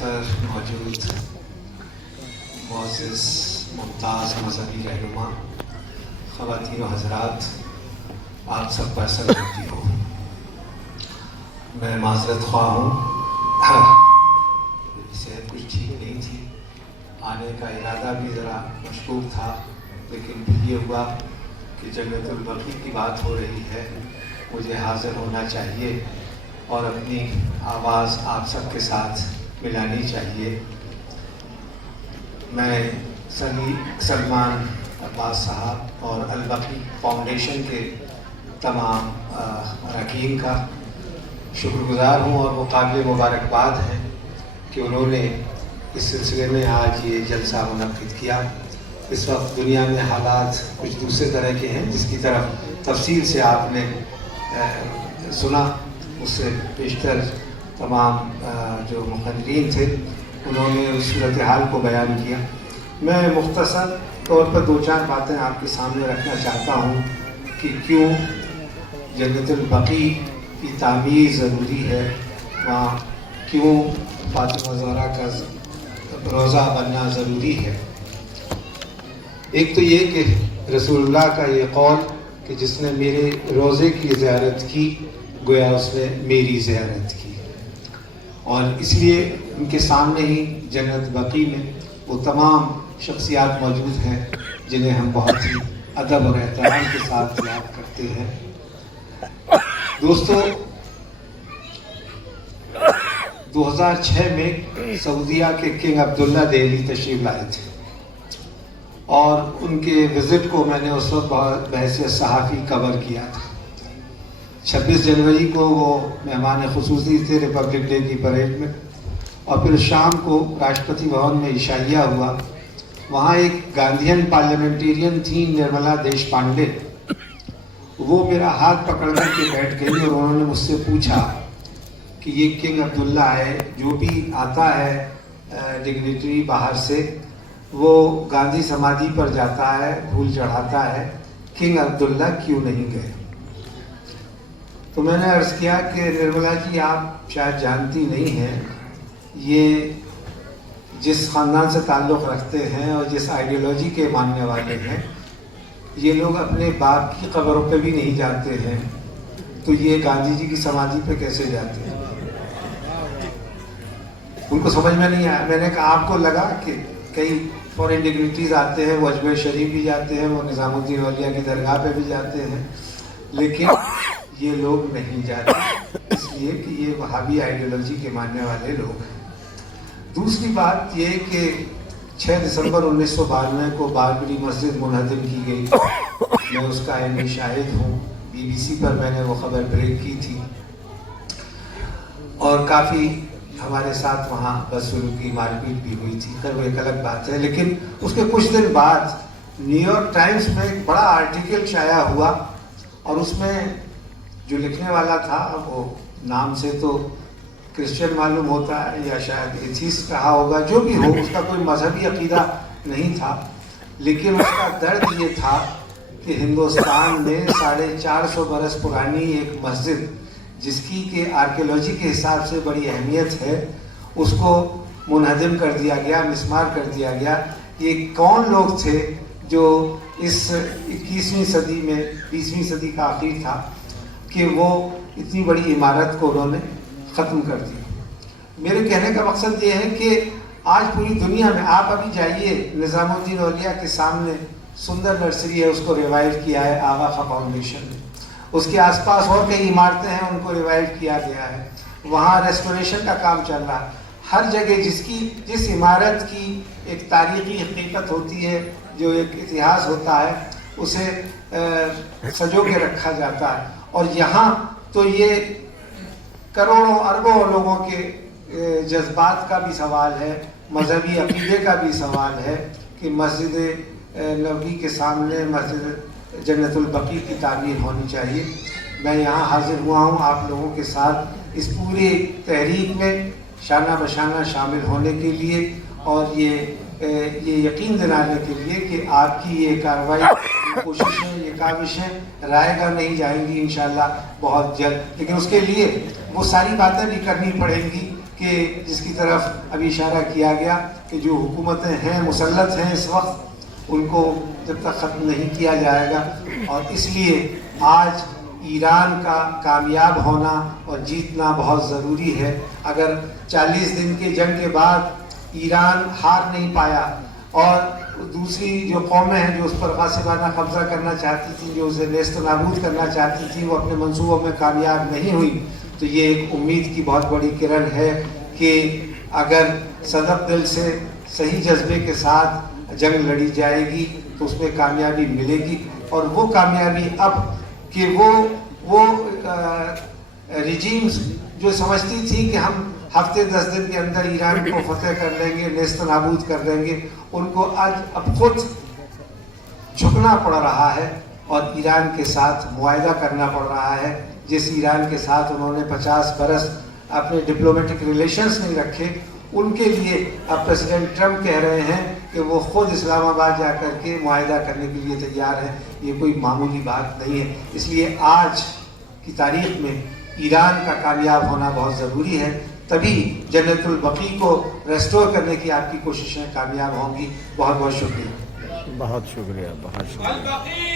پر موجود معزز ممتاز مذہبی رہنما، خواتین و حضرات، آپ سب پر سلامتی ہو۔ میں معذرت خواہ ہوں، میری صحت کچھ ٹھیک نہیں تھی، آنے کا ارادہ بھی ذرا مشکوک تھا، لیکن پھر یہ ہوا کہ جنت البقیع کی بات ہو رہی ہے، مجھے حاضر ہونا چاہیے اور اپنی آواز آپ سب کے ساتھ ملانی چاہیے۔ میں سلمان عباس صاحب اور البقیع فاؤنڈیشن کے تمام اراکین کا شکر گزار ہوں، اور وہ قابل مبارکباد ہیں کہ انہوں نے اس سلسلے میں آج یہ جلسہ منعقد کیا۔ اس وقت دنیا میں حالات کچھ دوسرے طرح کے ہیں، جس کی طرف تفصیل سے آپ نے سنا۔ اس سے بیشتر تمام جو مقررین تھے انہوں نے اس صورتحال کو بیان کیا۔ میں مختصر طور پر دو چار باتیں آپ کے سامنے رکھنا چاہتا ہوں کہ کیوں جنت البقیع کی تعمیر ضروری ہے، وہاں کیوں فاطمہ زہرا کا روضہ بننا ضروری ہے۔ ایک تو یہ کہ رسول اللہ کا یہ قول کہ جس نے میرے روضے کی زیارت کی گویا اس نے میری زیارت کی، اور اس لیے ان کے سامنے ہی جنت بقیع میں وہ تمام شخصیات موجود ہیں جنہیں ہم بہت ہی ادب اور احترام کے ساتھ یاد کرتے ہیں۔ دوستو، 2006 میں سعودیہ کے کنگ عبداللہ دہلی تشریف لائے تھے، اور ان کے وزٹ کو میں نے اس وقت بحیثیت صحافی کور کیا تھا۔ 26 جنوری کو وہ مہمان خصوصی تھے ریپبلک ڈے کی پریڈ میں، اور پھر شام کو راشٹرپتی بھون میں عشائیہ ہوا۔ وہاں ایک گاندھین پارلیمنٹیرین تھیں نرملا دیش پانڈے، وہ میرا ہاتھ پکڑ کر کے بیٹھ گئی اور انہوں نے مجھ سے پوچھا کہ یہ کنگ عبداللہ ہے، جو بھی آتا ہے ڈگنیٹری باہر سے وہ گاندھی سمادھی پر جاتا ہے، پھول چڑھاتا ہے، کنگ عبداللہ کیوں نہیں گئے؟ تو میں نے عرض کیا کہ نرملا جی، آپ شاید جانتی نہیں ہیں، یہ جس خاندان سے تعلق رکھتے ہیں اور جس آئیڈیالوجی کے ماننے والے ہیں، یہ لوگ اپنے باپ کی قبروں پہ بھی نہیں جاتے ہیں، تو یہ گاندھی جی کی سمادھی پہ کیسے جاتے ہیں؟ ان کو سمجھ میں نہیں آیا۔ میں نے کہا آپ کو لگا کہ کئی فورن ڈگنیٹریز آتے ہیں، وہ اجمیر شریف بھی جاتے ہیں، وہ نظام الدین اولیاء کی درگاہ پہ بھی جاتے ہیں، لیکن یہ لوگ نہیں جاتے، اس لیے کہ یہ وہابی آئیڈیالوجی کے ماننے والے لوگ ہیں۔ دوسری بات یہ کہ 6 دسمبر 1992 کو باربری مسجد منہدم کی گئی، میں اس کا عینی شاہد ہوں، BBC پر میں نے وہ خبر بریک کی تھی، اور کافی ہمارے ساتھ وہاں بدسلوکی مار پیٹ بھی ہوئی تھی، خیر وہ ایک الگ بات ہے۔ لیکن اس کے کچھ دن بعد نیو یارک ٹائمز میں ایک بڑا آرٹیکل شائع ہوا، اور اس میں جو لکھنے والا تھا وہ نام سے تو کرسچن معلوم ہوتا ہے یا شاید ایتھیسٹ رہا ہوگا، جو بھی ہو، اس کا کوئی مذہبی عقیدہ نہیں تھا، لیکن اس کا درد یہ تھا کہ ہندوستان میں 450 برس پرانی ایک مسجد جس کی کہ آرکیولوجی کے حساب سے بڑی اہمیت ہے، اس کو منہدم کر دیا گیا، مسمار کر دیا گیا۔ یہ کون لوگ تھے جو اس 21ویں صدی میں، 20ویں صدی کا آخر تھا، کہ وہ اتنی بڑی عمارت کو انہوں نے ختم کر دیا؟ میرے کہنے کا مقصد یہ ہے کہ آج پوری دنیا میں آپ ابھی جائیے نظام الدین اولیاء کے سامنے سندر نرسری ہے، اس کو ریوائو کیا ہے آغا خان فاؤنڈیشن نے، اس کے آس پاس اور کئی عمارتیں ہیں، ان کو ریوائو کیا گیا ہے، وہاں ریسٹوریشن کا کام چل رہا ہے۔ ہر جگہ جس عمارت کی ایک تاریخی حقیقت ہوتی ہے، جو ایک اتہاس ہوتا ہے، اسے سجو کے رکھا جاتا ہے، اور یہاں تو یہ کروڑوں اربوں لوگوں کے جذبات کا بھی سوال ہے، مذہبی عقیدے کا بھی سوال ہے کہ مسجد نبوی کے سامنے مسجد جنت البقیع کی تعمیر ہونی چاہیے۔ میں یہاں حاضر ہوا ہوں آپ لوگوں کے ساتھ اس پوری تحریک میں شانہ بشانہ شامل ہونے کے لیے، اور یہ یقین دلانے کے لیے کہ آپ کی یہ کارروائی، کوششیں، یہ کاوشیں رائے گاہ نہیں جائیں گی انشاءاللہ بہت جلد، لیکن اس کے لیے وہ ساری باتیں بھی کرنی پڑیں گی کہ جس کی طرف ابھی اشارہ کیا گیا کہ جو حکومتیں ہیں مسلط ہیں اس وقت ان کو جب تک ختم نہیں کیا جائے گا، اور اس لیے آج ایران کا کامیاب ہونا اور جیتنا بہت ضروری ہے۔ اگر 40 دن کے جنگ کے بعد ایران ہار نہیں پایا اور دوسری جو قومیں ہیں جو اس پر غاصبانہ قبضہ کرنا چاہتی تھیں، جو اسے نیست و نابود کرنا چاہتی تھیں، وہ اپنے منصوبوں میں کامیاب نہیں ہوئی، تو یہ ایک امید کی بہت بڑی کرن ہے کہ اگر صدق دل سے صحیح جذبے کے ساتھ جنگ لڑی جائے گی تو اس میں کامیابی ملے گی، اور وہ کامیابی اب کہ وہ ریجیمز جو سمجھتی تھی کہ ہم ہفتے 10 دن کے اندر ایران کو فتح کر لیں گے، نیست و نابود کر دیں گے، ان کو آج اب خود جھکنا پڑ رہا ہے اور ایران کے ساتھ معاہدہ کرنا پڑ رہا ہے۔ جس ایران کے ساتھ انہوں نے 50 برس اپنے ڈپلومیٹک ریلیشنز نہیں رکھے، ان کے لیے اب پریزیڈنٹ ٹرمپ کہہ رہے ہیں کہ وہ خود اسلام آباد جا کر کے معاہدہ کرنے کے لیے تیار ہیں۔ یہ کوئی معمولی بات نہیں ہے، اس لیے آج کی تاریخ میں ایران کا کامیاب ہونا بہت ضروری ہے، تبھی جنت البقیع کو ریسٹور کرنے کی آپ کی کوششیں کامیاب ہوں گی۔ بہت بہت شکریہ۔ بہت شکریہ، بہت شکریہ۔